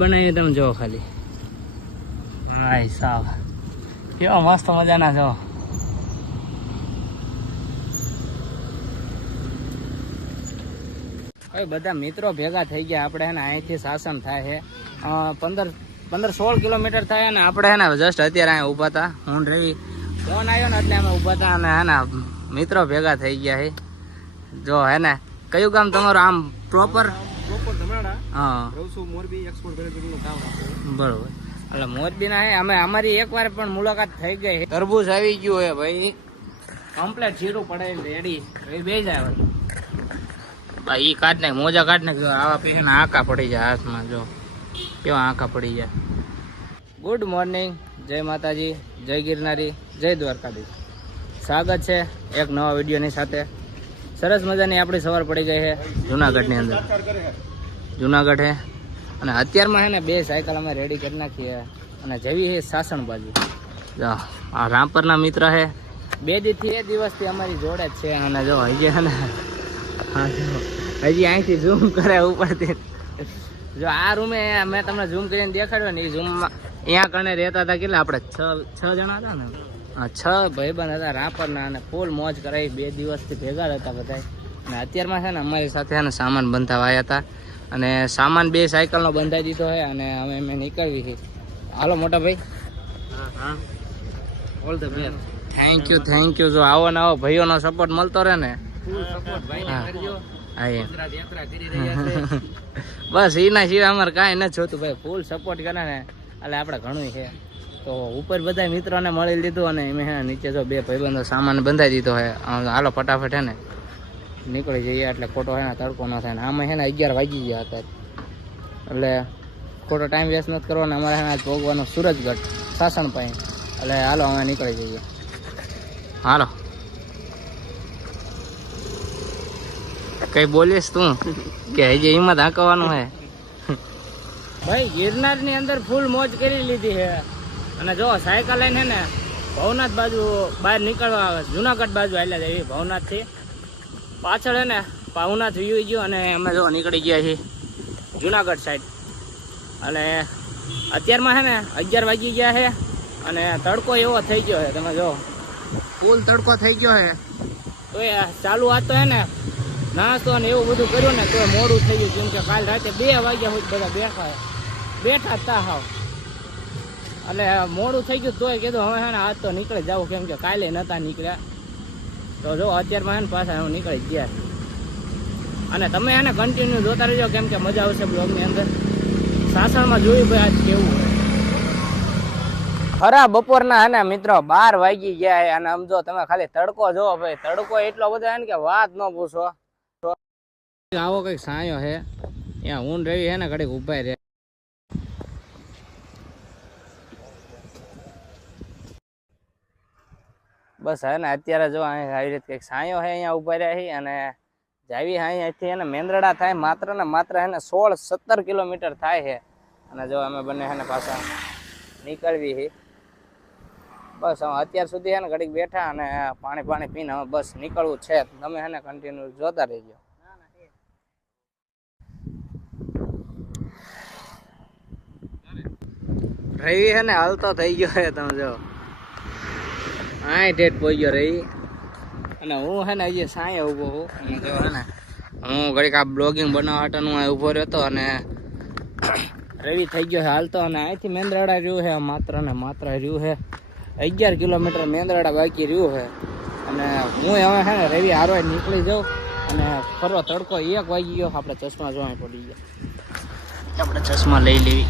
બનાવી તમે જો ખાલી ભાઈ સાહેબ કેવા મસ્ત મજાના છો. હવે બધા મિત્રો ભેગા થઈ ગયા. આપણે હે ને અહીંથી સાસણ થાય છે 15-16 કિલોમીટર થાય ને આપણે હે ને જસ્ટ અત્યારે અહીંયા ઊભા હતા. હું રવિ ફોન આવ્યો ને એટલે અમે ઊભા હતા અને હે ને મિત્રો ભેગા થઈ ગયા છે. જો હે ને કયું ગામ તમારું આમ પ્રોપર? હા બરોબર. એટલે મોરબી ના અમે અમારી એકવાર પણ મુલાકાત થઈ ગઈ. તરબૂચ આવી ગયું હે ભાઈ, કમ્પ્લેટ જીરું પડે રેડી. બે જાય ભાઈ કાઢ નાખ, મોજા કાઢ નાખ. આવા પૈસા આંકા પડી જાય હાથમાં, જો કેવા આંકા પડી જાય. ગુડ મોર્નિંગ, જય માતાજી, જય ગિરનારી, જય દ્વારકાધીશ. સ્વાગત છે એક નવા વિડીયોની સાથે. સરસ મજાની આપણી સવાર પડી ગઈ છે જુનાગઢની અંદર. જુનાગઢ હે અને અત્યારમાં હે ને બે સાયકલ અમે રેડી કરી નાખીએ અને જેવી છે સાસણ બાજુ. આ રામપરના મિત્ર હે, બે દિવસથી અમારી જોડે જ છે. અને જો હજી હે ને હજી અહીંથી ઝૂમ કરે ઉપરથી. જો આ રૂમે મેં તમને ઝૂમ કરીને દેખાડ્યો ને એ ઝૂમમાં અહીંયા કણે રહેતા હતા. કેટલા આપણે છ જણા હતા ને? હા, 6 ભાઈબંધ હતા રામપરના અને ફૂલ મોજ કરાવી. 2 દિવસથી ભેગા હતા બધા. અને અત્યારમાં છે ને અમારી સાથે છે ને સામાન બંધાવા આવ્યા હતા અને સામાન 2 સાયકલનો બંધાઈ દીધો છે અને અમે નીકળવી છે. હાલો મોટા ભાઈ. હા all the best. Thank you. જો આવો ને આવો ભાઈઓનો સપોર્ટ મળતો રહે ને. બસ એના સિવાય અમારે કાંઈ નથી જોતું ભાઈ. ફૂલ સપોર્ટ કરે ને એટલે આપણે ઘણું છે. તો ઉપર બધા મિત્રોને મળી લીધું અને એમ હે નીચે જો 2 ભાઈબંધો સામાન બંધાઈ દીધો છે. હાલો ફટાફટ હે ને નીકળી જઈએ એટલે ખોટો હે ને તડકો ન થાય ને. આમાં હે ને 11 વાગી ગયા હતા એટલે ખોટો ટાઈમ વેસ્ટ નથી કરવાનો. અમારે હે ને ભોગવાનો સુરજગઢ સાસણ પાસે. એટલે હાલો અમે નીકળી જઈએ. હાલો કઈ બોલીશ તું કે હજી હિંમત હાંકવાનું હે? ભાઈ ગિરનારની અંદર ફૂલ મોજ કરી લીધી છે. અને જો સાયકલ લઈને હે ને ભવનાથ બાજુ બહાર નીકળવા જુનાગઢ બાજુ હાલ્યા જાય. ભવનાથથી પાછળ હે ને ભવનાથ વ્યૂ ગયો અને અમે જો નીકળી ગયા છીએ જુનાગઢ સાઈડ. એટલે અત્યારમાં હે ને 11 વાગી ગયા છે અને તડકો એવો થઈ ગયો છે. તમે જો ફૂલ તડકો થઈ ગયો છે. તો એ ચાલુ આ તો હે ને નાસ્તો ને એવું બધું કર્યું ને તો મોડું થઈ ગયું. કેમ કે કાલ રાતે 2 વાગ્યા સુધી બધા બેઠા હતા હાવ. એટલે મોડું થઈ ગયું તોય કીધું હવે હે ને આજ તો નીકળી જાવ. કેમ કે કાલે નહોતા નીકળ્યા. તો જો અત્યારમાં હે ને પાછા હું નીકળી ગયા. અને તમે એને કન્ટિન્યુ જોતા રહેજો કેમ કે મજા આવશે બ્લોગની અંદર. સાસણમાં જોયું ભાઈ આજ કેવું ખરા બપોરના હે ને મિત્રો 12 વાગી ગયા છે. અને આમ જો તમે ખાલી તડકો જોવો ભાઈ, તડકો એટલો બધો હે ને કે વાત ન પૂછો. આવો કઈક સાયો હે ત્યાં હું રવિ હે ને ઘડીક ઉભા રહે. બસ હે ને અત્યારે જો આવી રીતે કંઈક સાયો હે અહીંયા ઉભા રહ્યા છે. અને જાવી અહીંયાથી હે ને મેંદરડા થાય માત્ર ને માત્ર હે ને 16-17 કિલોમીટર થાય છે. અને જો અમે બંને હે ને પાછા નીકળવી છે. બસ અત્યાર સુધી હે ને ઘડીક બેઠા અને પાણી પીને હવે બસ નીકળવું છે. તમે હે ને કન્ટિન્યુ જોતા રહેજો. રવિ હે ને હાલતો થઈ ગયો હે. તમે જો આ ઠેઠ પહોંચી ગયો રહી. અને હું હે ને હજી સાંયે ઊભો છું. અને જો હે ને હું ઘડીક આ બ્લોગિંગ બનાવવા હાટાનું ઊભો રહ્યો અને રવિ થઈ ગયો છે હાલતો. અને અહીંથી મેંદરડા રહ્યું છે માત્ર ને માત્ર રહ્યું છે 11 કિલોમીટર મેંદરડા બાકી રહ્યું છે. અને હું હવે હે ને રવિ હારો નીકળી જાઉં અને ફરવા. તડકો 1 વાગી ગયો. આપણે ચશ્મા જોવા પડી ગયા. આપણે ચશ્મા લઈ લેવી.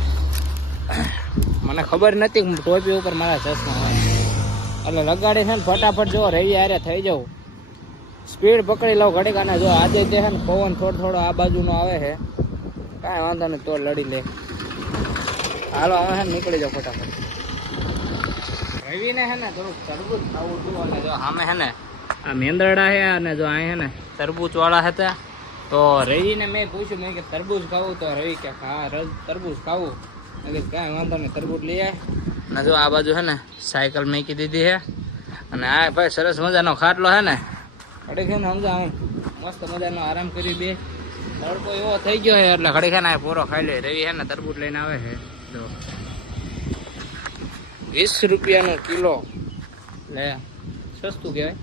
મને ખબર નથી ટોપી ઉપર મારા ચશ્મા હોય એટલે લગાડી છે ને ફટાફટ જો રવિ હારે થઈ જાઉં. સ્પીડ પકડી લઉં ઘડીક. અને જો આજે તે છે ને પવન થોડો આ બાજુનો આવે છે. કાંઈ વાંધો નહીં, તો લડી લે. હાલો હવે હે નીકળી જાઓ ફટાફટ. રવિને હે ને થોડુંક તરબૂચ ખાવું હતું. અને જો સામે હે ને આ મેંદરડા છે અને જો અહીં હે ને તરબૂચ વાળા હતા. તો રવિને મેં પૂછ્યું મેં કે તરબૂચ ખાવું? તો રવિ કે હા તરબૂચ ખાવું. કાંઈ વાંધો નહીં, તરબૂચ લઈ આવે. અને જો આ બાજુ હે ને સાયકલ મૂકી દીધી છે. અને આ ભાઈ સરસ મજાનો ખાટલો હે ને ઘડીક છે ને સમજા મસ્ત મજાનો આરામ કરી બે તડકો એવો થઈ ગયો છે એટલે ઘડી ખાને પૂરો ખાઈ લે. રવિ હે ને તરબૂચ લઈને આવે છે જો 20 રૂપિયાનો કિલો. લે સસ્તું કહેવાય.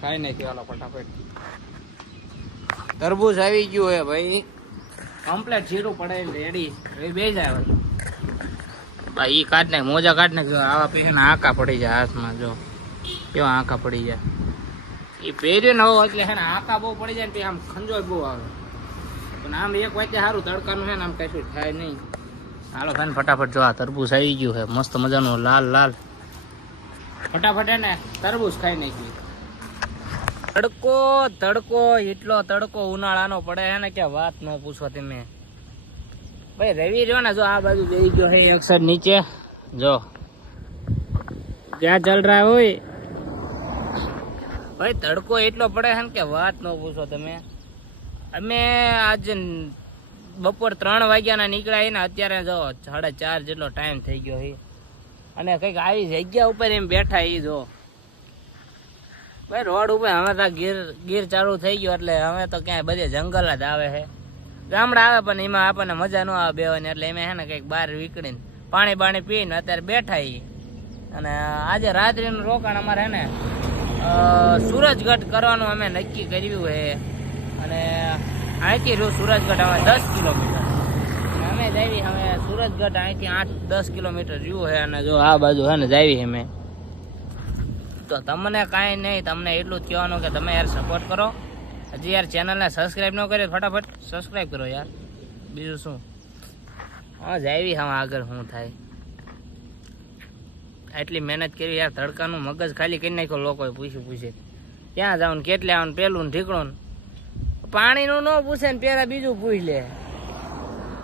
ખાઈ નાખ્યો હાલો ફટાફટ. તરબૂચ આવી ગયું હે ભાઈ, કમ્પ્લેટ જીરું પડે રેડી. રવિ બે જાય ભાઈ. ઈ કાઢ નાખ, મોજા કાઢ નાખ. આવા પહેને આંકા પડી જાય હાથમાં. જો કેવા આંકા પડી જાય. એ પહેર્યું ને હોય એટલે હે ને આંકા બહુ પડી જાય ને આમ ખંજોય બહુ આવે. પણ આમ એક વાગે સારું તડકાનું છે ને આમ કશું થાય નહીં. હાલો ખાને ફટાફટ. જો આ તરબૂચ આવી ગયું છે મસ્ત મજાનું લાલ લાલ. ફટાફટ હે ને તરબૂચ ખાઈ નાખ્યું. તડકો તડકો એટલો તડકો ઉનાળાનો પડે છે ને કે વાત ન પૂછો તમે ભાઈ. રવિ જો ને જો આ બાજુ જઈ ગયો છે અક્ષર નીચે. જો ક્યાં ચાલ રહા હોય ભાઈ. તડકો એટલો પડે છે ને કે વાત ન પૂછો તમે. અમે આજ બપોર 3 વાગ્યાના નીકળ્યા ને અત્યારે જો 4:30 જેટલો ટાઈમ થઈ ગયો છે. અને કંઈક આવી જગ્યા ઉપર એમ બેઠા એ જો ભાઈ. રોડ ઉપર હવે તો ગીર ચાલુ થઈ ગયો એટલે હવે તો ક્યાંય બધે જંગલ જ આવે છે. ગામડા આવે પણ એમાં આપણને મજા ન આવે બેવાની. એટલે એમાં હે ને કંઈક બહાર નીકળીને પાણી બાણી પીને અત્યારે બેઠા એ. અને આજે રાત્રિનું રોકાણ અમારે હે ને સુરજગઢ કરવાનું અમે નક્કી કર્યું છે. અને અહીંથી સુરજગઢ અમે 10 કિલોમીટર અમે જાવી. હવે સુરજગઢ અહીંથી 8-10 કિલોમીટર રહ્યું છે. અને જો આ બાજુ હે ને જાવી અમે. તો તમને કાંઈ નહીં, તમને એટલું જ કહેવાનું કે તમે યાર સપોર્ટ કરો. હજી યાર ચેનલને સબસ્ક્રાઈબ ન કરી ફટાફટ સબસ્ક્રાઈબ કરો યાર. બીજું શું હા જાવી હવે આગળ શું થાય. એટલી મહેનત કરી યાર. તડકાનું મગજ ખાલી કરી નાખ્યો લોકોએ પૂછે ક્યાં જાવ ને કેટલે આવું પેલું ને ઠીકણું. પાણીનું ન પૂછે ને પેલા બીજું પૂછ લે.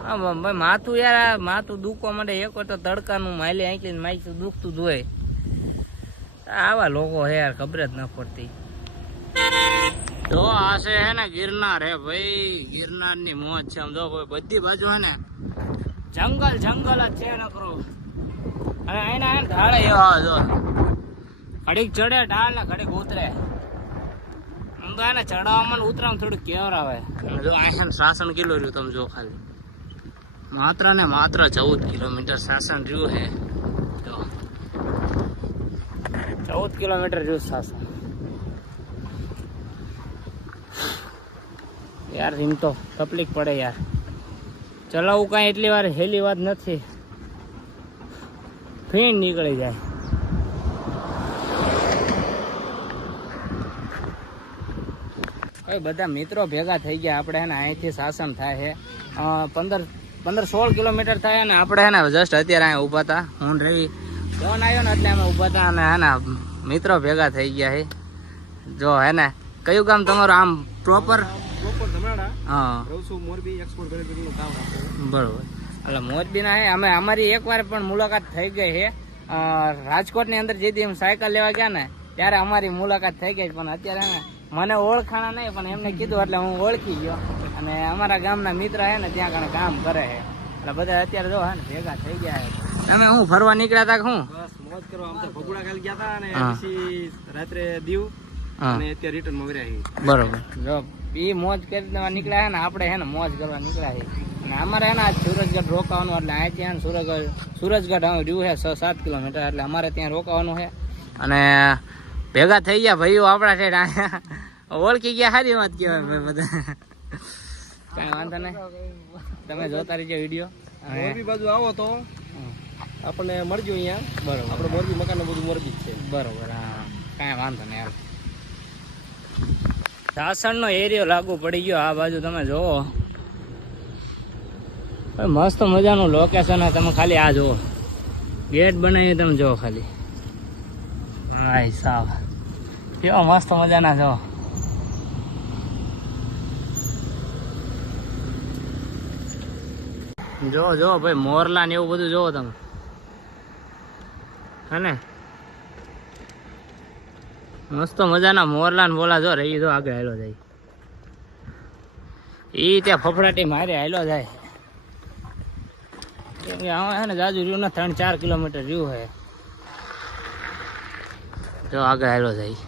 હા ભાઈ માથું યાર માથું દુખવા માંડે. એક વાર તો તડકાનું માલે આંકલી ને માથું દુખતું જ હોય. આવા લોકો હે યાર ખબર જ ન પડતી. જો આ છે હે ને ગિરનાર હે ભાઈ. ગિરનાર ની મોજ છે આમ જો બધી બાજુ હે ને જંગલ જંગલ જ છે નકરો. અને એના હે ઢાળે એવા જો ઘડીક ચડે ઢાળ ને ઘડીક ઉતરે. આમ તો એને ચડાવવામાં ઉતરામાં થોડું કેવર આવે. જો અહીંયા શાસન કિલો રહ્યું તમે જો ખાલી. માત્ર ને માત્ર 14 કિલોમીટર શાસન રહ્યું હે. જો 14 કિલોમીટર રહ્યું શાસન. યાર એમ તો તકલીફ પડે યાર. ચલાવવું કાંઈ એટલી વાર હેલી વાત નથી. ફીણ નીકળી જાય. કઈ બધા મિત્રો ભેગા થઈ ગયા. આપણે હે ને અહીંથી શાસન થાય છે 15-16 કિલોમીટર થાય. ને આપણે હે ને જસ્ટ અત્યારે અહીંયા ઊભા હતા. હું રવિ ફોન આવ્યો ને એટલે અમે ઊભા હતા. અને હે ને મિત્રો ભેગા થઈ ગયા છે. જો હે ને કયું ગામ તમારું આમ પ્રોપર? હા બરોબર. એટલે મોરબીના હે. અમે અમારી એકવાર પણ મુલાકાત થઈ ગઈ છે રાજકોટની અંદર. જેથી એમ સાયકલ લેવા ગયા ને ત્યારે અમારી મુલાકાત થઈ ગઈ. પણ અત્યારે ને મને ઓળખાણા નહીં પણ એમને કીધું એટલે હું ઓળખી ગયો. અને અમારા ગામના મિત્ર હે ને ત્યાં કણે કામ કરે છે. એટલે બધા અત્યારે જો હે ને ભેગા થઈ ગયા છે. તમે હું ફરવા નીકળ્યા હતા હું બસ મોજ કરવા. આમ તો ભગુડા કાલ ગયા હતા અને પછી રાત્રે દીવ અને અત્યારે રિટર્ન માં વર્યા. બરોબર. જો ઈ મોજ કરી નીકળ્યા હે ને આપણે હે ને મોજ કરવા નીકળ્યા છે. અને અમારે હે ને આજ સુરજગઢ રોકાવાનું. એટલે અહીંથી હે ને સુરજગઢ રહ્યું છે 6-7 કિલોમીટર. એટલે અમારે ત્યાં રોકાવાનું છે. અને ભેગા થઈ ગયા ભાઈઓ આપણા સાઈડ ઓળખી ગયા. સારી વાત કહેવાય ભાઈ બધા. કઈ વાંધો નહીં. તમે જોતા રહીજો વિડીયો. મોરબી બાજુ આવો તો આપણને મળજો અહીંયા. બરોબર. આપણે મોરબી મકાન બધું મોરબી જ છે. બરોબર. હા કાંઈ વાંધો નહીં. એમ સાસણનો એરિયો લાગુ પડી ગયો. આ બાજુ તમે જોવો મસ્ત મજાનું લોકેશન. તમે ખાલી આ જુઓ ગેટ બનાવી તમે જુઓ ખાલી. ભાઈ સાહેબ કેવા મસ્ત મજાના જો. જો જો ભાઈ મોરલા ને એવું બધું જોવો તમે હે ને. મસ્ત મજાના મોરલા ને બોલા જો રહી. જો આગળ હાલો જાય. ઈ ત્યાં ફફડાટી મારે હાલો જાય. હે ને જાજુ રહ્યું ને 3-4 કિલોમીટર રહ્યું હે. જો આગળ હાલો જાય.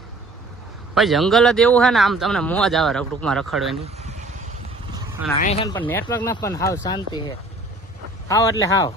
ભાઈ જંગલ જ એવું છે ને આમ તમને મોજ આવે ટૂંકમાં રખડવાની. અને અહીં છે ને પણ નેટવર્ક ના પણ હાવ શાંતિ છે. હાવ એટલે હાવ